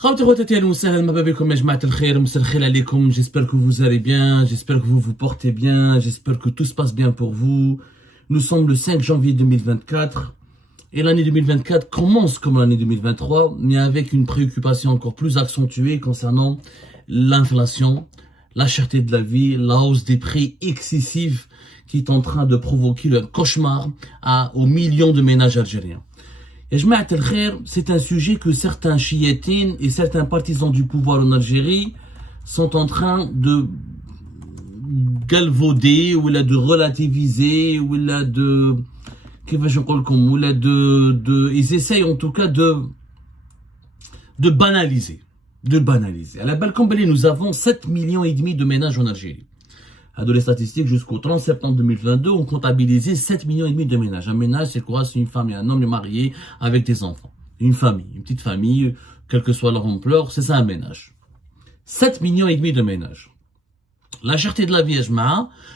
J'espère que vous allez bien, j'espère que vous vous portez bien, j'espère que tout se passe bien pour vous. Nous sommes le 5 janvier 2024 et l'année 2024 commence comme l'année 2023, mais avec une préoccupation encore plus accentuée concernant l'inflation, la cherté de la vie, la hausse des prix excessifs qui est en train de provoquer le cauchemar aux millions de ménages algériens. Et c'est un sujet que certains chiétines et certains partisans du pouvoir en Algérie sont en train de galvauder ou de relativiser ou ils essayent en tout cas de banaliser. À la Balkans, nous avons 7,5 millions de ménages en Algérie. Les statistiques jusqu'au 30 septembre 2022 ont comptabilisé 7,5 millions de ménages. Un ménage, c'est quoi? C'est une femme et un homme mariés avec des enfants. Une famille, une petite famille, quelle que soit leur ampleur, c'est ça un ménage. 7,5 millions de ménages. La cherté de la vie,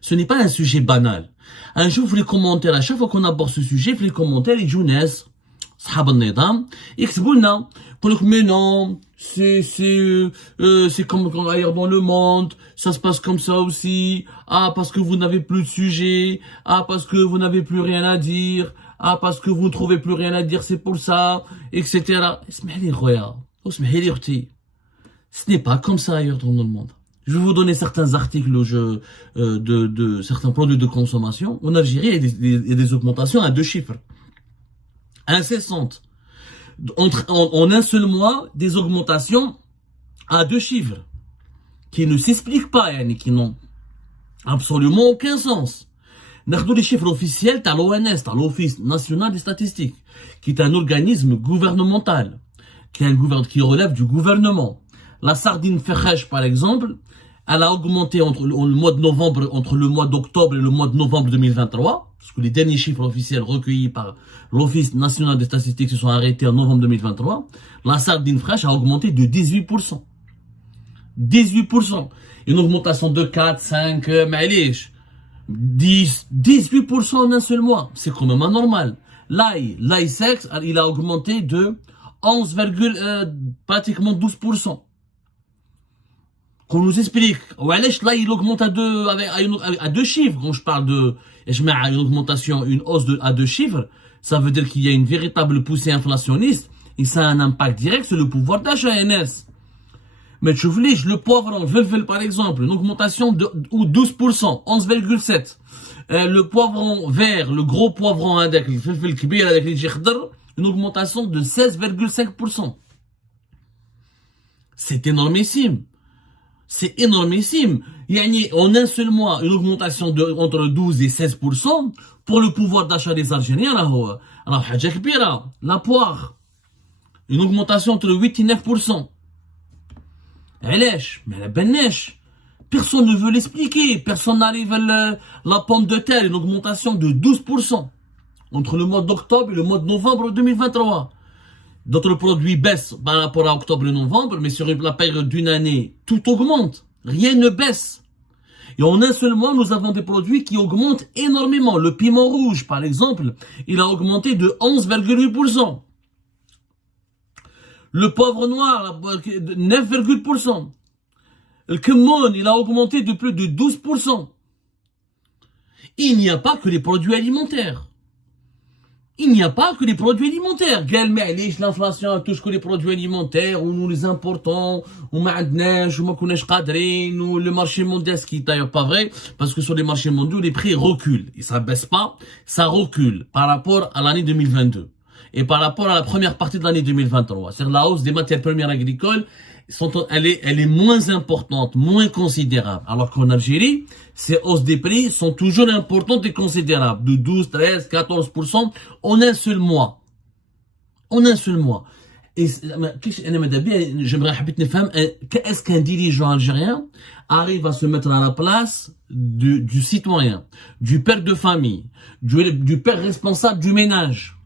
ce n'est pas un sujet banal. Un jour, vous les commentaires, à chaque fois qu'on aborde ce sujet, vous les commentaires, les jeunesses, صحاب النظام يكتبوا لنا يقول لك mais non c'est comme ailleurs dans le monde, ça se passe comme ça aussi, parce que vous n'avez plus de sujet, parce que vous n'avez plus rien à dire, parce que vous ne trouvez plus rien à dire, c'est pour ça, etc. اسمح لي خويا اسمحي لي اختي, ce n'est pas comme ça ailleurs dans le monde. Je vais vous donner certains articles de certains produits de consommation. En Algérie, il y a des augmentations à 2 chiffres incessantes. En un seul mois, des augmentations à 2 chiffres qui ne s'expliquent pas, qui n'ont absolument aucun sens. Nous les chiffres officiels de l'ONS, l'Office national des statistiques, qui est un organisme gouvernemental, qui relève du gouvernement. La sardine Ferrèche, par exemple, elle a augmenté entre le mois d'octobre et le mois de novembre 2023, parce que les derniers chiffres officiels recueillis par l'Office national des statistiques se sont arrêtés en novembre 2023. La sardine fraîche a augmenté de 18%. 18%. Une augmentation de 4, 5, 18% en un seul mois. C'est quand même anormal. L'ail sec, il a augmenté de 11, pratiquement 12%. Qu'on nous explique, là il augmente à 2 chiffres. Quand je parle de une augmentation, une hausse à 2 chiffres, ça veut dire qu'il y a une véritable poussée inflationniste et ça a un impact direct sur le pouvoir d'achat NS. Mais tu vois, le poivron, par exemple, une augmentation de 12%, 11,7%. Le poivron vert, le gros poivron avec une augmentation de 16,5%. C'est énormissime. C'est énormissime. En un seul mois, une augmentation entre 12 et 16% pour le pouvoir d'achat des Algériens. La poire, une augmentation entre 8 et 9%. Mais la benèche, personne ne veut l'expliquer. Personne n'arrive à la pomme de terre, une augmentation de 12% entre le mois d'octobre et le mois de novembre 2023. D'autres produits baissent par rapport à octobre et novembre, mais sur la période d'une année, tout augmente. Rien ne baisse. Et en un seul mois, nous avons des produits qui augmentent énormément. Le piment rouge, par exemple, il a augmenté de 11,8%. Le poivre noir, 9,8%. Le kemmoun, il a augmenté de plus de 12%. Il n'y a pas que les produits alimentaires. Il n'y a pas que les produits alimentaires. L'inflation touche que les produits alimentaires, ou nous les importons, ou le marché mondial, ce qui n'est d'ailleurs pas vrai, parce que sur les marchés mondiaux, les prix reculent. Et ça baisse pas, ça recule par rapport à l'année 2022. Et par rapport à la première partie de l'année 2023. C'est-à-dire la hausse des matières premières agricoles, elle est moins importante, moins considérable. Alors qu'en Algérie, ces hausses des prix sont toujours importantes et considérables. De 12, 13, 14% en un seul mois. En un seul mois. Et j'aimerais savoir, est-ce qu'un dirigeant algérien arrive à se mettre à la place du citoyen, du père de famille, du père responsable du ménage?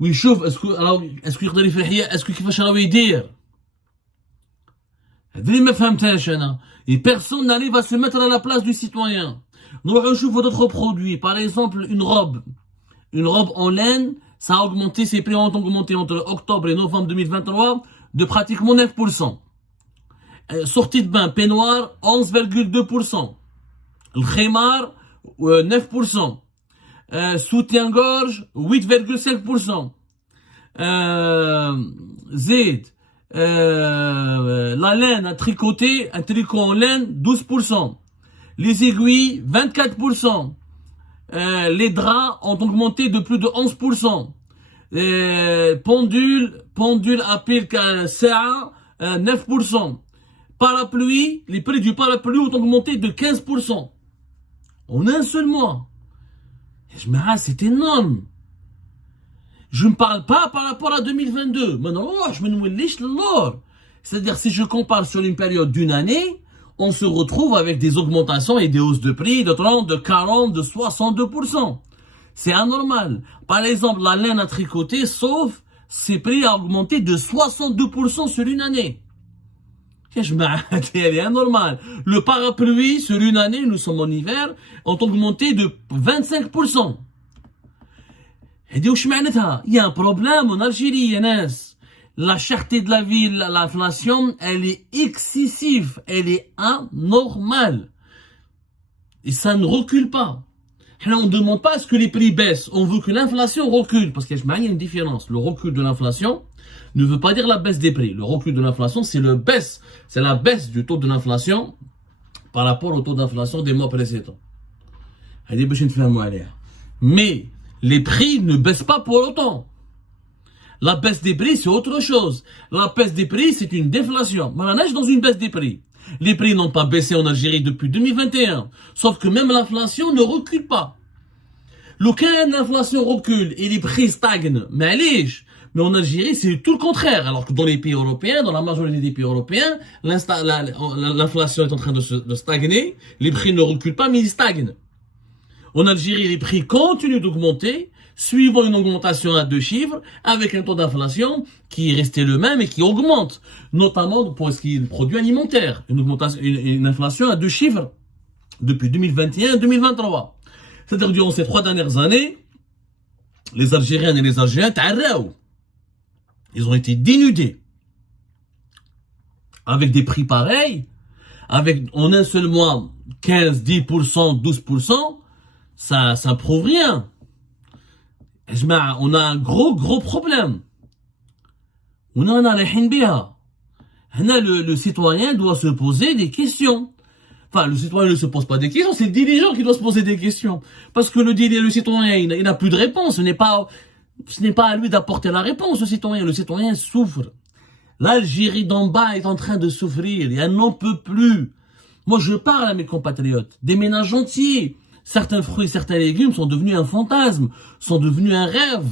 Oui, chauffe, est-ce qu'il va changer d'idée? Et personne n'arrive à se mettre à la place du citoyen. Nous avons d'autres produits. Par exemple, une robe en laine, Ça a augmenté, ces prix ont augmenté entre octobre et novembre 2023 de pratiquement 9%. Sortie de bain, peignoir, 11,2%. Le khimar, 9%. Soutien-gorge, 8,5%. Zed, la laine à tricoter, un tricot en laine, 12%. Les aiguilles, 24%. Les draps ont augmenté de plus de 11%. Pendule à pile CA, 9%. Parapluie, les prix du parapluie ont augmenté de 15%. En un seul mois. C'est énorme. Je ne parle pas par rapport à 2022. C'est-à-dire, si je compare sur une période d'une année, on se retrouve avec des augmentations et des hausses de prix de 30, de 40, de 62%. C'est anormal. Par exemple, la laine à tricoter, sauf ses prix ont augmenté de 62% sur une année. Elle est anormale. Le parapluie, sur une année, nous sommes en hiver, ont augmenté de 25%. Il y a un problème en Algérie, la cherté de la vie, l'inflation, elle est excessive, elle est anormale. Et ça ne recule pas. On ne demande pas à ce que les prix baissent, on veut que l'inflation recule, parce qu'il y a une différence. Le recul de l'inflation ne veut pas dire la baisse des prix. Le recul de l'inflation, c'est la baisse du taux de l'inflation par rapport au taux d'inflation des mois précédents. Mais les prix ne baissent pas pour autant. La baisse des prix, c'est autre chose. La baisse des prix, c'est une déflation. On est dans une baisse des prix. Les prix n'ont pas baissé en Algérie depuis 2021. Sauf que même l'inflation ne recule pas. L'inflation recule et les prix stagnent. Mais en Algérie, c'est tout le contraire. Alors que dans les pays européens, dans la majorité des pays européens, l'inflation est en train de stagner. Les prix ne reculent pas, mais ils stagnent. En Algérie, les prix continuent d'augmenter, suivant une augmentation à 2 chiffres, avec un taux d'inflation qui est resté le même et qui augmente, notamment pour ce qui est des produits alimentaires. Une inflation à 2 chiffres depuis 2021 et 2023. C'est-à-dire, durant ces 3 dernières années, les Algériennes et les Algériens, ils ont été dénudés. Avec des prix pareils, avec en un seul mois 15, 10%, 12%, ça prouve rien. On a un gros problème. Le citoyen doit se poser des questions. Enfin, le citoyen ne se pose pas des questions, c'est le dirigeant qui doit se poser des questions. Parce que le citoyen, il n'a plus de réponse. Ce n'est pas à lui d'apporter la réponse, le citoyen. Le citoyen souffre. L'Algérie d'en bas est en train de souffrir et elle n'en peut plus. Moi, je parle à mes compatriotes, des ménages entiers. Certains fruits, certains légumes sont devenus un fantasme, sont devenus un rêve,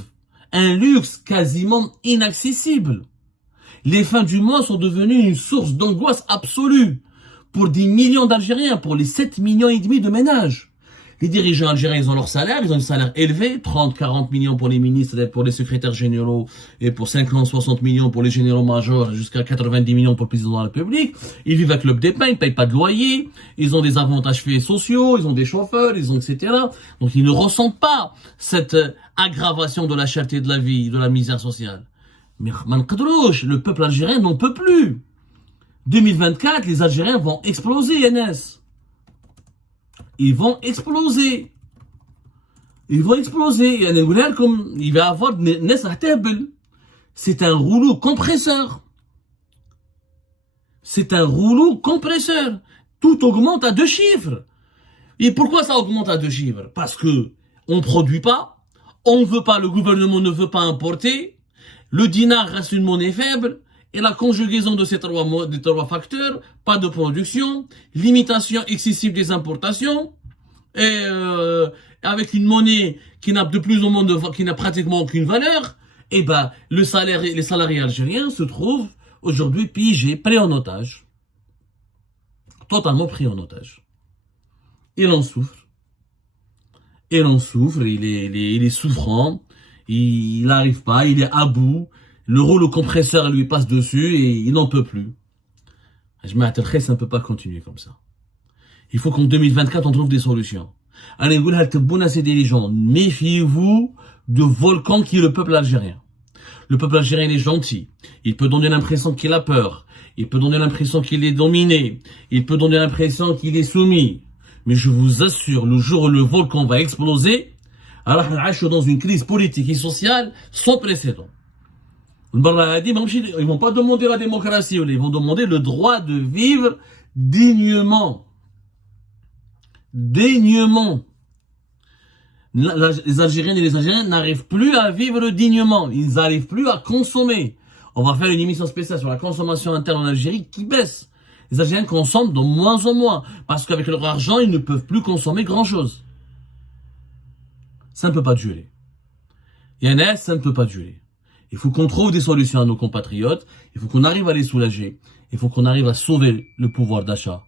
un luxe quasiment inaccessible. Les fins du mois sont devenues une source d'angoisse absolue pour des millions d'Algériens, pour les 7,5 millions de ménages. Les dirigeants algériens, ils ont leur salaire, ils ont un salaire élevé, 30, 40 millions pour les ministres, pour les secrétaires généraux, et pour 50, 60 millions pour les généraux majors, jusqu'à 90 millions pour le président de la République. Ils vivent avec le des pains, ils ne payent pas de loyer, ils ont des avantages sociaux, ils ont des chauffeurs, ils ont etc. Donc ils ne ressentent pas cette aggravation de la cherté de la vie, de la misère sociale. Mais le peuple algérien n'en peut plus. 2024, les Algériens vont exploser, NS. Ils vont exploser. Il va avoir c'est un rouleau compresseur. C'est un rouleau compresseur. Tout augmente à 2 chiffres. Et pourquoi ça augmente à 2 chiffres? Parce que on produit pas, on ne veut pas, le gouvernement ne veut pas importer, le dinar reste une monnaie faible, et la conjugaison de ces 3 facteurs, pas de production, limitation excessive des importations, et avec une monnaie qui n'a de plus en moins qui n'a pratiquement aucune valeur, et les salariés algériens se trouvent aujourd'hui piégés, pris en otage. Totalement pris en otage. Il en souffre. Il est souffrant, il n'arrive pas, il est à bout. Le rouleau compresseur lui passe dessus et il n'en peut plus. Ça ne peut pas continuer comme ça. Il faut qu'en 2024, on trouve des solutions. Allez, ces dirigeants, méfiez-vous de volcan qui est le peuple algérien. Le peuple algérien est gentil. Il peut donner l'impression qu'il a peur. Il peut donner l'impression qu'il est dominé. Il peut donner l'impression qu'il est soumis. Mais je vous assure, le jour où le volcan va exploser, alors on va dans une crise politique et sociale sans précédent. Ils vont pas demander la démocratie, ils vont demander le droit de vivre dignement. Dignement. Les Algériennes et les Algériens n'arrivent plus à vivre dignement. Ils n'arrivent plus à consommer. On va faire une émission spéciale sur la consommation interne en Algérie qui baisse. Les Algériens consomment de moins en moins. Parce qu'avec leur argent, ils ne peuvent plus consommer grand chose. Ça ne peut pas durer. Yann, ça ne peut pas durer. Il faut qu'on trouve des solutions à nos compatriotes. Il faut qu'on arrive à les soulager. Il faut qu'on arrive à sauver le pouvoir d'achat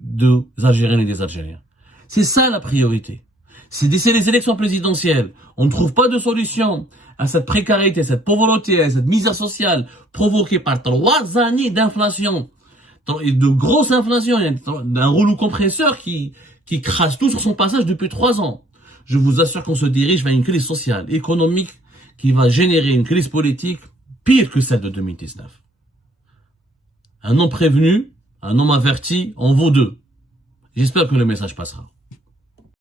des Algériennes et des Algériens. C'est ça la priorité. C'est les élections présidentielles. On ne trouve pas de solution à cette précarité, à cette pauvreté, à cette misère sociale provoquée par 3 années d'inflation. Et de grosse inflation, d'un rouleau compresseur qui crache tout sur son passage depuis 3 ans. Je vous assure qu'on se dirige vers une crise sociale, économique, qui va générer une crise politique pire que celle de 2019. Un homme prévenu, un homme averti, en vaut 2. J'espère que le message passera.